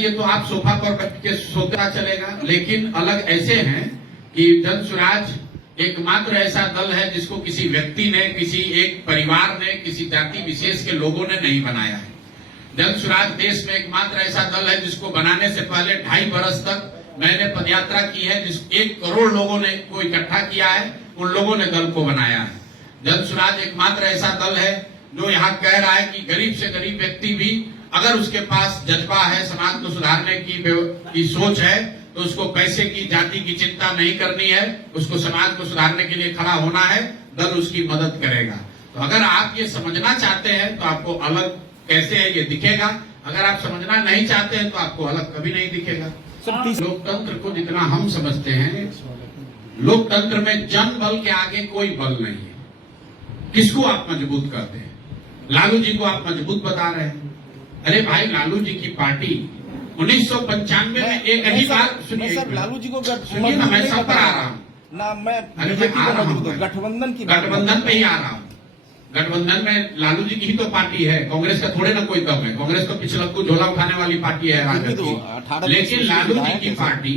ये तो आप सोफा पर बैठ के सोता चलेगा, लेकिन अलग ऐसे हैं कि जन स्वराज एकमात्र ऐसा दल है जिसको किसी व्यक्ति ने, किसी एक परिवार ने, किसी जाति विशेष के लोगों ने नहीं बनाया है। जन स्वराज देश में एकमात्र ऐसा दल है जिसको बनाने से पहले 2.5 बरस तक मैंने पदयात्रा की है, जिस 1 करोड़ लोगों ने को इकट्ठा किया है, उन लोगों ने दल को बनाया है। जन स्वराज एकमात्र ऐसा दल है जो यहाँ कह रहा है कि गरीब से गरीब व्यक्ति भी अगर उसके पास जज्बा है, समाज को सुधारने की सोच है, तो उसको पैसे की, जाति की चिंता नहीं करनी है, उसको समाज को सुधारने के लिए खड़ा होना है, दल उसकी मदद करेगा। तो अगर आप ये समझना चाहते हैं तो आपको अलग कैसे है ये दिखेगा, अगर आप समझना नहीं चाहते हैं तो आपको अलग कभी नहीं दिखेगा। लोकतंत्र को जितना हम समझते हैं, लोकतंत्र में जन बल के आगे कोई बल नहीं है। किसको आप मजबूत करते हैं? लालू जी को आप मजबूत बता रहे हैं। अरे भाई, लालू जी की पार्टी 1995 में एक ही बार, सुनिए सर, लालू जी को सुनिए ना, मैं सब पर आ रहा हूँ ना, मैं गठबंधन पे ही आ रहा हूँ। गठबंधन में लालू जी की ही तो पार्टी है, कांग्रेस का थोड़े ना कोई दम है। कांग्रेस तो पिछलक्कू झोला उठाने वाली पार्टी है राजद की, लेकिन लालू जी की पार्टी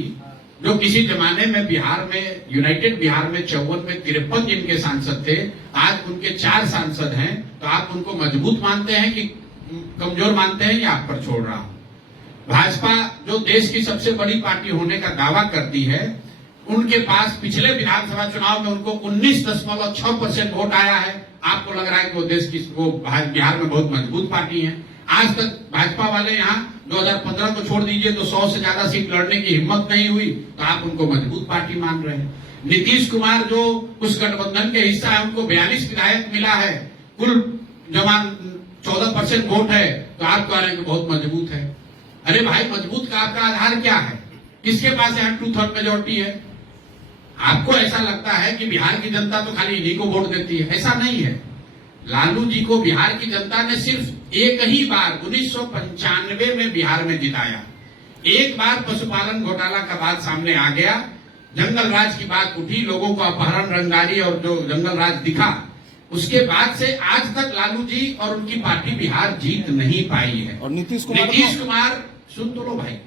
जो किसी जमाने में बिहार में, यूनाइटेड बिहार में 54 में 53 जिनके सांसद थे, आज उनके 4 सांसद हैं, तो आप उनको मजबूत मानते हैं कि कमजोर मानते हैं, या आप पर छोड़ रहा हूं। भाजपा जो देश की सबसे बड़ी पार्टी होने का दावा करती है, उनके पास पिछले विधानसभा चुनाव में उनको 19.6% वोट आया है। आपको लग रहा है कि वो देश की, वो बिहार में बहुत मजबूत पार्टी है। आज तक भाजपा वाले यहाँ 2015 को छोड़ दीजिए तो 100 से ज्यादा सीट लड़ने की हिम्मत नहीं हुई, तो आप उनको मजबूत पार्टी मान रहे हैं। नीतीश कुमार जो उस गठबंधन के हिस्सा है, उनको 42 विधायक मिला है, कुल जमा 14% वोट है, तो आप कह रहे हैं कि बहुत मजबूत है। अरे भाई, मजबूत का आपका आधार क्या है? किसके पास यहाँ 2/3 मेजोरिटी है? आपको ऐसा लगता है कि बिहार की जनता तो खाली इन्हीं को वोट देती है? ऐसा नहीं है। लालू जी को बिहार की जनता ने सिर्फ एक ही बार 1995 में बिहार में जिताया। एक बार पशुपालन घोटाला का बात सामने आ गया, जंगल राज की बात उठी, लोगों को अपहरण, रंगदारी और जो जंगल राज दिखा, उसके बाद से आज तक लालू जी और उनकी पार्टी बिहार जीत नहीं पाई है। और नीतीश कुमार सुन तो लो भाई,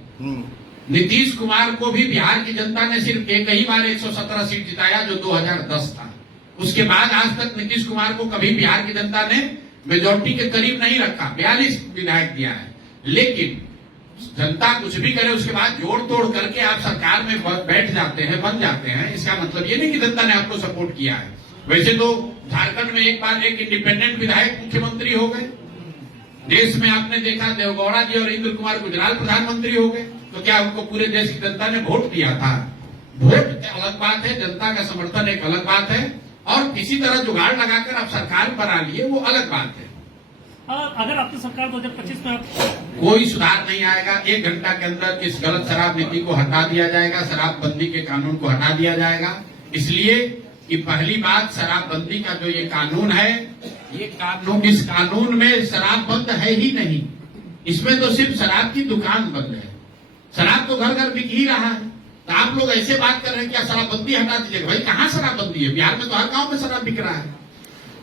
नीतीश कुमार को भी बिहार की जनता ने सिर्फ एक ही बार 117 सीट जिताया, जो 2010 था। उसके बाद आज तक नीतीश कुमार को कभी बिहार की जनता ने मेजोरिटी के करीब नहीं रखा। 42 विधायक दिया है, लेकिन जनता कुछ भी करे उसके बाद जोड़ तोड़ करके आप सरकार में बैठ जाते हैं, बन जाते हैं। इसका मतलब ये नहीं कि जनता ने आपको सपोर्ट किया है। वैसे तो झारखंड में एक बार एक इंडिपेंडेंट विधायक मुख्यमंत्री हो गए। देश में आपने देखा देवगौड़ा जी और इंद्र कुमार गुजराल प्रधानमंत्री हो गए, तो क्या उनको पूरे देश की जनता ने वोट दिया था? वोट अलग बात है, जनता का समर्थन एक अलग बात है, और किसी तरह जुगाड़ लगाकर आप सरकार बना लिए, वो अलग बात है। अगर आपकी सरकार 2025 में कोई सुधार नहीं आएगा। 1 घंटा के अंदर इस गलत शराब नीति को हटा दिया जाएगा, शराबबंदी के कानून को हटा दिया जाएगा। इसलिए कि पहली बात, शराबबंदी का जो ये कानून है, ये कानून, इस कानून में शराब बंद है ही नहीं। इसमें तो सिर्फ शराब की दुकान बंद है, शराब तो घर घर बिक ही रहा है। तो आप लोग ऐसे बात कर रहे हैं क्या शराबबंदी हटा दीजिएगा? भाई, कहाँ शराबबंदी है? बिहार में तो हर गांव में शराब बिक रहा है।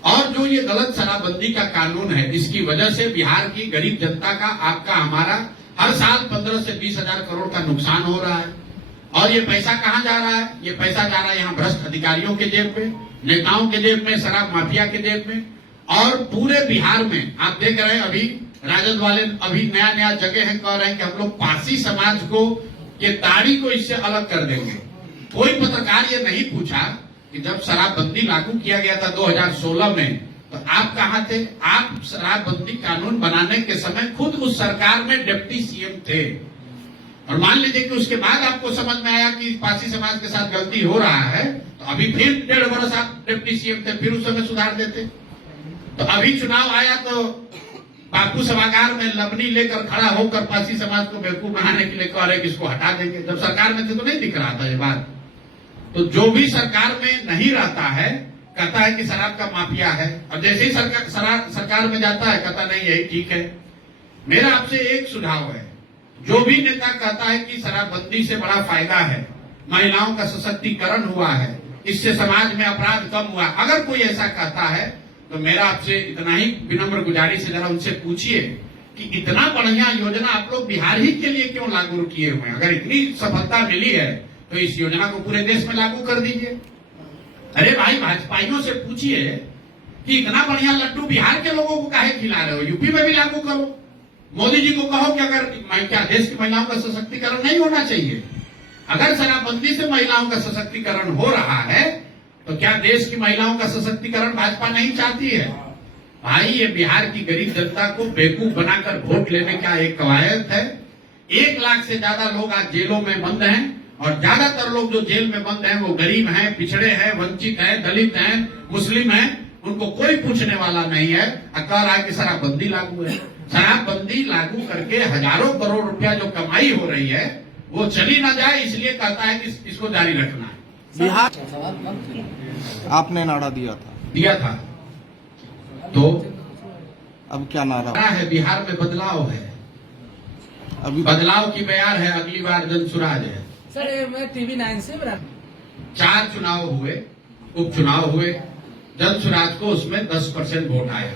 और जो ये गलत शराबबंदी का कानून है, इसकी वजह से बिहार की गरीब जनता का, आपका, हमारा हर साल 15 से 20 हजार करोड़ का नुकसान हो रहा है। और ये पैसा कहाँ जा रहा है? ये पैसा जा रहा है यहाँ भ्रष्ट अधिकारियों के जेब में, नेताओं के जेब में, शराब माफिया के जेब में। और पूरे बिहार में आप देख रहे हैं, अभी राजद वाले अभी नया नया जगह है, कह रहे हैं कि हम लोग पारसी समाज को, के ताड़ी को इससे अलग कर देंगे। कोई पत्रकार ये नहीं पूछा कि जब शराबबंदी लागू किया गया था 2016 में, तो आप कहाँ थे? आप शराबबंदी कानून बनाने के समय खुद उस सरकार में डिप्टी सीएम थे। और मान लीजिए कि उसके बाद आपको समझ में आया कि पारसी समाज के साथ गलती हो रहा है, तो अभी फिर 1.5 बरस आप डिप्टी सीएम थे, फिर उस समय सुधार देते। तो अभी चुनाव आया तो बापू सभागार में लबनी लेकर खड़ा होकर पारसी समाज को बेवकूफ बनाने के लिए कह रहे कि इसको हटा देंगे। जब सरकार में थे तो नहीं दिख रहा था ये बात। तो जो भी सरकार में नहीं रहता है, कहता है कि शराब का माफिया है, और जैसे ही सरकार में जाता है, कहता नहीं यही ठीक है। मेरा आपसे एक सुझाव है, जो भी नेता कहता है कि शराबबंदी से बड़ा फायदा है, महिलाओं का सशक्तिकरण हुआ है, इससे समाज में अपराध कम हुआ, अगर कोई ऐसा कहता है तो मेरा आपसे इतना ही विनम्र गुजारिश है, जरा उनसे पूछिए कि इतना बढ़िया योजना आप लोग बिहार ही के लिए क्यों लागू किए हुए हैं? अगर इतनी सफलता मिली है तो इस योजना को पूरे देश में लागू कर दीजिए। अरे भाई, भाजपाइयों से पूछिए कि इतना बढ़िया लड्डू बिहार के लोगों को काहे खिला रहे हो, यूपी में भी लागू करो। मोदी जी को कहो कि अगर क्या देश की महिलाओं का सशक्तिकरण नहीं होना चाहिए? अगर शराबबंदी से महिलाओं का सशक्तिकरण हो रहा है तो क्या देश की महिलाओं का सशक्तिकरण भाजपा नहीं चाहती है? भाई, ये बिहार की गरीब जनता को बेवकूफ बनाकर वोट लेने का एक कवायद है। 1 लाख से ज्यादा लोग आज जेलों में बंद हैं और ज्यादातर लोग जो जेल में बंद हैं वो गरीब हैं, पिछड़े हैं, वंचित हैं, दलित हैं, मुस्लिम हैं। उनको कोई पूछने वाला नहीं है। कह रहा है कि शराबबंदी लागू है। शराबबंदी लागू करके हजारों करोड़ रुपया जो कमाई हो रही है वो चली ना जाए, इसलिए कहता है कि इसको जारी रखना है। बिहार आपने नारा दिया था तो अब क्या नारा है? बिहार में बदलाव है, अभी बदलाव की बयार है, अगली बार जनसुराज है। सर मैं TV9 से 4 चुनाव हुए, उपचुनाव हुए, जनसुराज को उसमें 10% वोट आया।